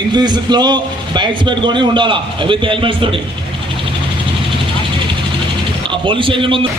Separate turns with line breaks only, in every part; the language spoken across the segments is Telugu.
ఇంగ్లీష్లో పెట్టుకొని ఉండాలా? విత్ హెల్మెట్స్ తోటి. ఆ పోలీస్ స్టేషన్ ముందు.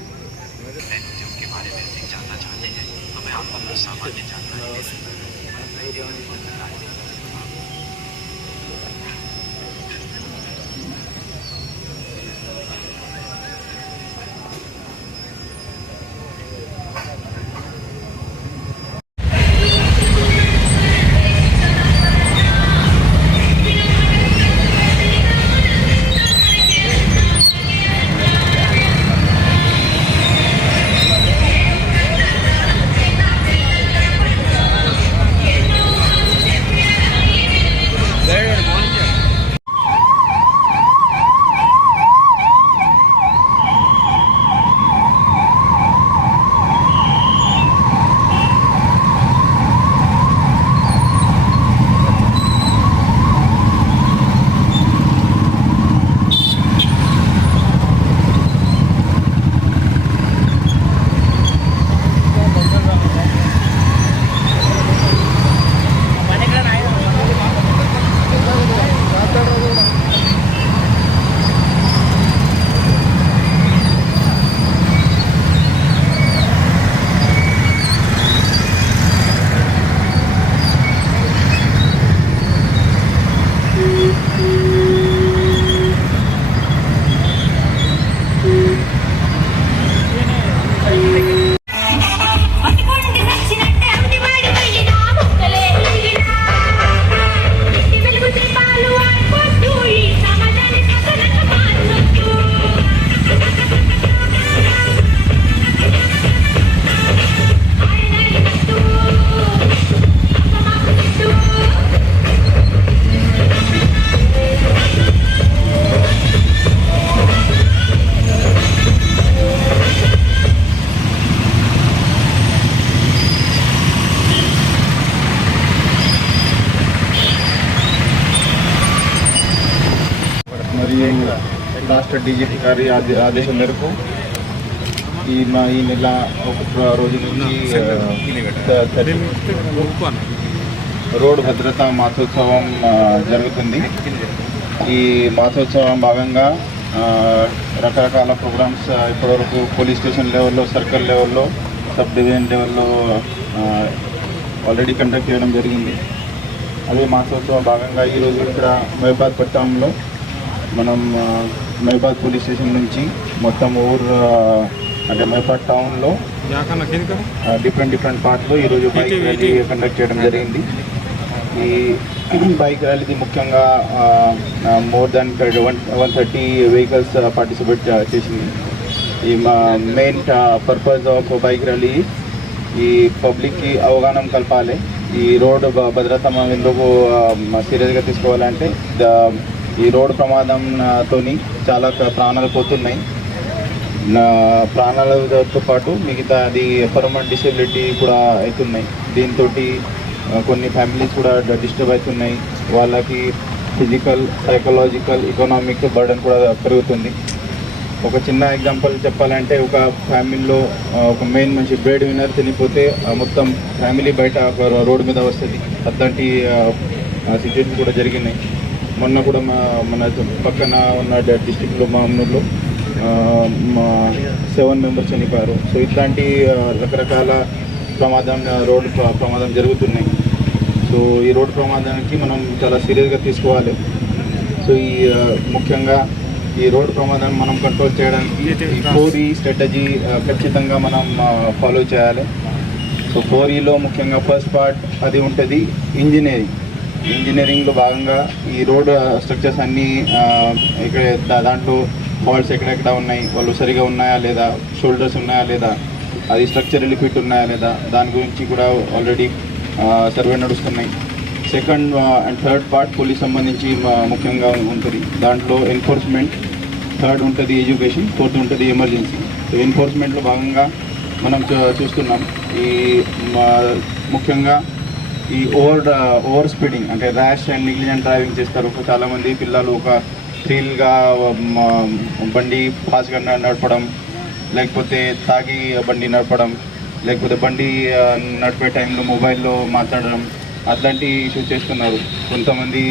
एनजीओ के बारे में जानना चाहते हैं तो सामान्य
जानकारी రాష్ట్ర డీజీపీ గారి ఆదేశం మేరకు
ఈ మా ఈ నెల ఒక రోజు నుంచి రోడ్ భద్రతా మాసోత్సవం జరుగుతుంది. ఈ మాసోత్సవం భాగంగా రకరకాల ప్రోగ్రామ్స్ ఇప్పటివరకు పోలీస్ స్టేషన్ లెవెల్లో సర్కిల్ లెవెల్లో సబ్ డివిజన్ లెవెల్లో ఆల్రెడీ కండక్ట్ చేయడం జరిగింది. అదే మాసోత్సవం భాగంగా ఈరోజు ఇక్కడ మహిబాద్ పట్టణంలో మనం మహిబాద్ పోలీస్ స్టేషన్ నుంచి మొత్తం ఊరు అంటే మహిబాద్ టౌన్లో డిఫరెంట్ డిఫరెంట్ పార్ట్లో ఈరోజు బైక్ ర్యాలీ కండక్ట్ చేయడం జరిగింది. ఈ బైక్ ర్యాలీది ముఖ్యంగా more than one one thirty vehicles participate చేసింది. ఈ మా main purpose of bike rally ఈ పబ్లిక్కి అవగాహన కలపాలి. ఈ రోడ్ భ- భద్రత మనం ఎందుకు సీరియస్గా తీసుకోవాలంటే ఈ రోడ్డు ప్రమాదం తోని చాలా ప్రాణాలు పోతున్నాయి. ప్రాణాలతో పాటు మిగతా అది పర్మనెంట్ డిసెబిలిటీ కూడా అవుతున్నాయి. దీంతో కొన్ని ఫ్యామిలీస్ కూడా డిస్టర్బ్ అవుతున్నాయి. వాళ్ళకి ఫిజికల్ సైకలాజికల్ ఎకనామిక్ బర్డన్ కూడా పెరుగుతుంది. ఒక చిన్న ఎగ్జాంపుల్ చెప్పాలంటే ఒక ఫ్యామిలీలో ఒక మెయిన్ మంచి బ్రేడ్ విన్నర్ తినిపోతే మొత్తం ఫ్యామిలీ బయట రోడ్డు మీద వస్తుంది. అట్లాంటి సిచ్యువేషన్ కూడా జరిగినాయి. మొన్న కూడా మా మన పక్కన ఉన్న డిస్టిక్లో మామూలులో మా సెవెన్ మెంబర్స్ చనిపోయారు. సో ఇట్లాంటి రకరకాల ప్రమాదం రోడ్డు ప్ర- ప్రమాదం జరుగుతున్నాయి. సో ఈ రోడ్డు ప్రమాదానికి మనం చాలా సీరియస్గా తీసుకోవాలి. సో ఈ ముఖ్యంగా ఈ రోడ్డు ప్రమాదాన్ని మనం కంట్రోల్ చేయడానికి ఈ ఫోర్ ఈ స్ట్రాటజీ ఖచ్చితంగా మనం ఫాలో చేయాలి. సో ఫోర్ ఈలో ముఖ్యంగా ఫస్ట్ పార్ట్ అది ఉంటుంది ఇంజనీరింగ్ ఇంజనీరింగ్లో భాగంగా ఈ రోడ్ స్ట్రక్చర్స్ అన్నీ ఇక్కడ దాంట్లో ఫాల్ట్స్ ఎక్కడెక్కడ ఉన్నాయి? వాళ్ళు సరిగా ఉన్నాయా లేదా? షోల్డర్స్ ఉన్నాయా లేదా? అది స్ట్రక్చరల్ ఫిట్ ఉన్నాయా లేదా? దాని గురించి కూడా ఆల్రెడీ సర్వే నడుస్తున్నాయి. Second and third part police సంబంధించి ముఖ్యంగా ఉంటుంది. దాంట్లో ఎన్ఫోర్స్మెంట్ థర్డ్ ఉంటుంది ఎడ్యుకేషన్ ఫోర్త్ ఉంటుంది ఎమర్జెన్సీ సో ఎన్ఫోర్స్మెంట్లో భాగంగా మనం చూస్తున్నాం. ఈ ముఖ్యంగా ఈ ఓవర్ ఓవర్ స్పీడింగ్ అంటే ర్యాష్ అండ్ నెగ్లిజెంట్ డ్రైవింగ్ చేస్తారు. చాలామంది పిల్లలు ఒక థ్రిల్గా బండి ఫాస్ట్గా నడపడం లేకపోతే తాగి బండి నడపడం లేకపోతే బండి నడిపే టైంలో మొబైల్లో మాట్లాడడం అట్లాంటి ఇష్యూ చేస్తున్నారు. కొంతమంది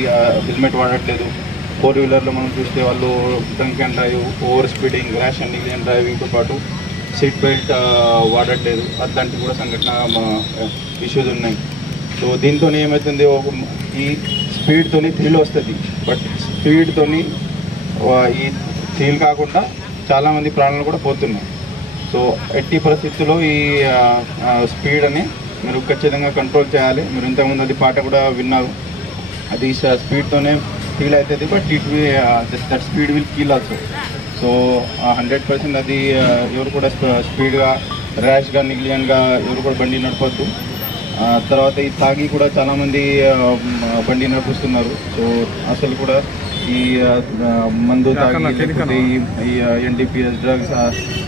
హెల్మెట్ వాడట్లేదు. ఫోర్ వీలర్లో మనం చూస్తే వాళ్ళు drunk and drive over speeding rash and negligent డ్రైవింగ్తో పాటు సీట్ బెల్ట్ వాడట్లేదు. అట్లాంటి కూడా సంఘటన ఇష్యూస్ ఉన్నాయి. సో దీంతో ఏమవుతుంది ఒక ఈ స్పీడ్తోని థ్రిల్ వస్తుంది. బట్ స్పీడ్తోని ఈ థ్రిల్ కాకుండా చాలామంది ప్రాణాలు కూడా పోతున్నాయి. సో ఎట్టి పరిస్థితుల్లో ఈ స్పీడ్ అని మీరు ఖచ్చితంగా కంట్రోల్ చేయాలి. మీరు ఇంతకుముందు అది పాట కూడా విన్నారు. అది స్పీడ్తోనే ఫీల్ అవుతుంది but it that speed will kill also so hundred percent అది ఎవరు కూడా స్పీడ్గా ర్యాష్గా నిగిలియన్గా ఎవరు కూడా బండి నడపద్దు. తర్వాత ఈ తాగి కూడా చాలామంది బండి నడిపిస్తున్నారు. సో అసలు కూడా ఈ మందు తాగి ఈ- ఎన్డీపీఎస్ డ్రగ్స్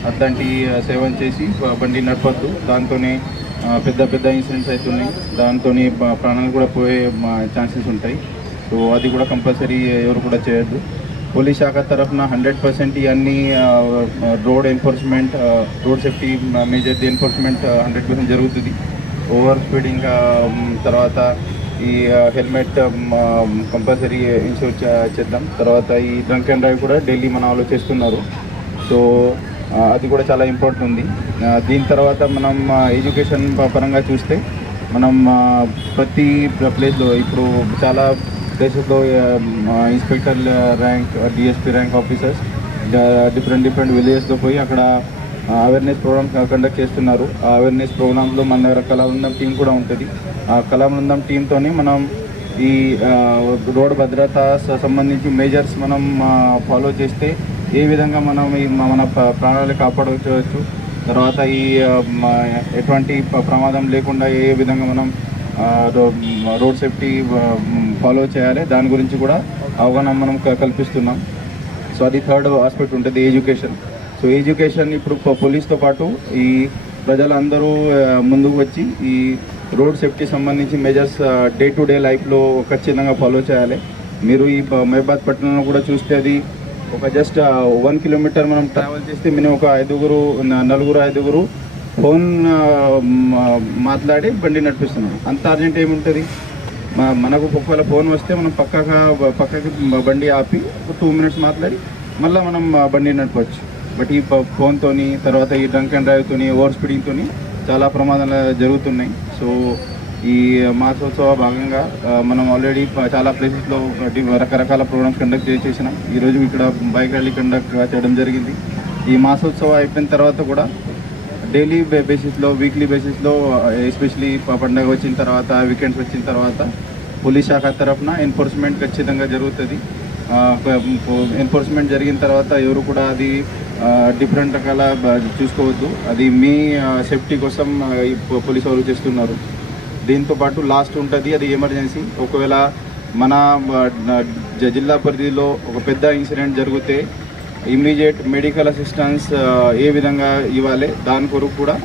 అట్లాంటి సేవన చేసి బండి నడపద్దు. దాంతోనే పెద్ద పెద్ద ఇన్సిడెంట్స్ అవుతున్నాయి దాంతో ప్రాణాలు కూడా పోయే ఛాన్సెస్ ఉంటాయి. సో అది కూడా కంపల్సరీ ఎవరు కూడా చేయొద్దు. పోలీస్ శాఖ తరఫున హండ్రెడ్ పర్సెంట్ ఇవన్నీ road enforcement road safety major enforcement hundred percent జరుగుతుంది. ఓవర్ స్పీడింగ్ తర్వాత ఈ హెల్మెట్ కంపల్సరీ ఇన్సూర్ చేద్దాం. తర్వాత ఈ డ్రంక్ అండ్ డ్రైవ్ కూడా డైలీ మన వాళ్ళు చేస్తున్నారు. సో అది కూడా చాలా ఇంపార్టెంట్ ఉంది. దీని తర్వాత మనం ఎడ్యుకేషన్ పరంగా చూస్తే మనం ప్రతి ప్లేస్లో ఇప్పుడు చాలా ప్లేసెస్లో inspector rank DSP rank officers different different విలేజెస్లో పోయి అక్కడ అవేర్నెస్ ప్రోగ్రామ్స్ కండక్ట్ చేస్తున్నారు. ఆ అవేర్నెస్ ప్రోగ్రామ్లో మన దగ్గర కళాబృందం టీం కూడా ఉంటుంది. ఆ కళాబృందం టీంతోనే మనం ఈ రోడ్డు రోడ్ భద్రత సంబంధించి మేజర్స్ మనం ఫాలో చేస్తే ఏ విధంగా మనం ఈ మన ప్రాణాలు కాపాడవచ్చు తర్వాత ఈ ఎటువంటి ప్రమాదం లేకుండా ఏ విధంగా మనం రోడ్ సేఫ్టీ ఫాలో చేయాలి. దాని గురించి కూడా అవగాహన మనం క- కల్పిస్తున్నాం. సో అది థర్డ్ ఆస్పెక్ట్ ఉంటుంది ఎడ్యుకేషన్ సో ఎడ్యుకేషన్ ఇప్పుడు పోలీస్తో పాటు ఈ ప్రజలందరూ ముందుకు వచ్చి ఈ రోడ్ సేఫ్టీ సంబంధించి మెజర్స్ డే టు డే లైఫ్లో ఖచ్చితంగా ఫాలో చేయాలి. మీరు ఈ మహిబాద్ పట్టణంలో కూడా చూస్తే అది ఒక జస్ట్ వన్ కిలోమీటర్ మనం ట్రావెల్ చేస్తే మినిమం ఒక ఐదుగురు నలుగురు ఐదుగురు ఫోన్ మాట్లాడి బండి నడిపిస్తున్నాం అంత అర్జెంట్ ఏముంటుంది? మనకు ఒకవేళ ఫోన్ వస్తే మనం పక్కగా పక్కకి బండి ఆపి ఒక టూ మినిట్స్ మాట్లాడి మళ్ళీ మనం బండి నడపచ్చు. బట్ ఈ ఫోన్తో ఫోన్తోని తర్వాత ఈ డ్రంక్ అండ్ డ్రైవ్తో ఓవర్ స్పీడింగ్తో చాలా ప్రమాదాలు జరుగుతున్నాయి. సో ఈ మాసోత్సవ భాగంగా మనం ఆల్రెడీ చాలా ప్లేసెస్లో రకరకాల ప్రోగ్రామ్స్ కండక్ట్ చేసేసినాం ఈరోజు ఇక్కడ బైక్ ర్యాలీ కండక్ట్ చేయడం జరిగింది. ఈ మాసోత్సవం అయిపోయిన తర్వాత కూడా డైలీ బేసిస్లో వీక్లీ బేసిస్లో ఎస్పెషలీ పండగ వచ్చిన తర్వాత వీకెండ్స్ వచ్చిన తర్వాత పోలీస్ శాఖ తరఫున ఎన్ఫోర్స్మెంట్ ఖచ్చితంగా జరుగుతుంది. ఎన్ఫోర్స్మెంట్ జరిగిన తర్వాత ఎవరు కూడా అది డిఫరెంట్ రకాల బ- చూసుకోవద్దు. అది మీ సేఫ్టీ కోసం పోలీసు వాళ్ళు చేస్తున్నారు. దీంతో పాటు లాస్ట్ ఉంటుంది అది ఎమర్జెన్సీ ఒకవేళ మన జ- జిల్లా పరిధిలో ఒక పెద్ద ఇన్సిడెంట్ జరిగితే ఇమ్మీడియట్ మెడికల్ అసిస్టెన్స్ ఏ విధంగా ఇవ్వాలి? దాని కొరకు కూడా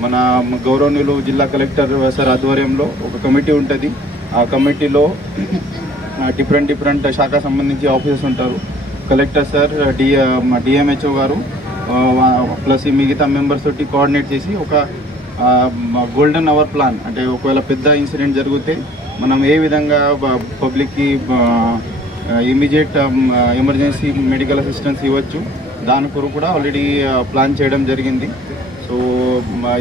మన గౌరవనీయులు జిల్లా కలెక్టర్ సార్ ఆధ్వర్యంలో ఒక కమిటీ ఉంటుంది. ఆ కమిటీలో డిఫరెంట్ డిఫరెంట్ శాఖ సంబంధించి ఆఫీసర్స్ ఉంటారు. కలెక్టర్ సార్ డి డిఎంహెచ్ఓ గారు ప్లస్ ఈ మిగతా మెంబర్స్ తోటి కోఆర్డినేట్ చేసి ఒక గోల్డెన్ అవర్ ప్లాన్. అంటే ఒకవేళ పెద్ద ఇన్సిడెంట్ జరిగితే మనం ఏ విధంగా పబ్లిక్కి ఇమీడియట్ ఎమర్జెన్సీ మెడికల్ అసిస్టెన్స్ ఇవ్వచ్చు. దాని కొరకు కూడా ఆల్రెడీ ప్లాన్ చేయడం జరిగింది. సో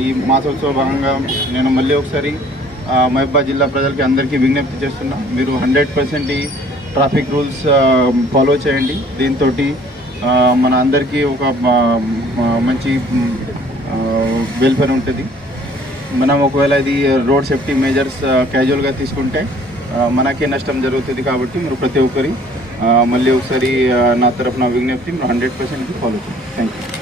ఈ మాసోత్సవ భాగంగా నేను మళ్ళీ ఒకసారి ఆ, జిల్లా ప్రజలకి అందరికీ విజ్ఞప్తి చేస్తున్నా. మీరు హండ్రెడ్ పర్సెంట్ ఈ ట్రాఫిక్ రూల్స్ ఫాలో చేయండి. దీంతో మన అందరికీ ఒక మంచి వెల్ఫేర్ ఉంటుంది. మనం ఒకవేళ ఇది రోడ్ సేఫ్టీ మెజర్స్ క్యాజువల్గా తీసుకుంటే మనకే నష్టం జరుగుతుంది కాబట్టి మీరు ప్రతి ఒక్కరి మళ్ళీ ఒకసారి నా తరఫున విజ్ఞప్తి మీరు హండ్రెడ్ పర్సెంట్కి ఫాలో చేయండి. Thank you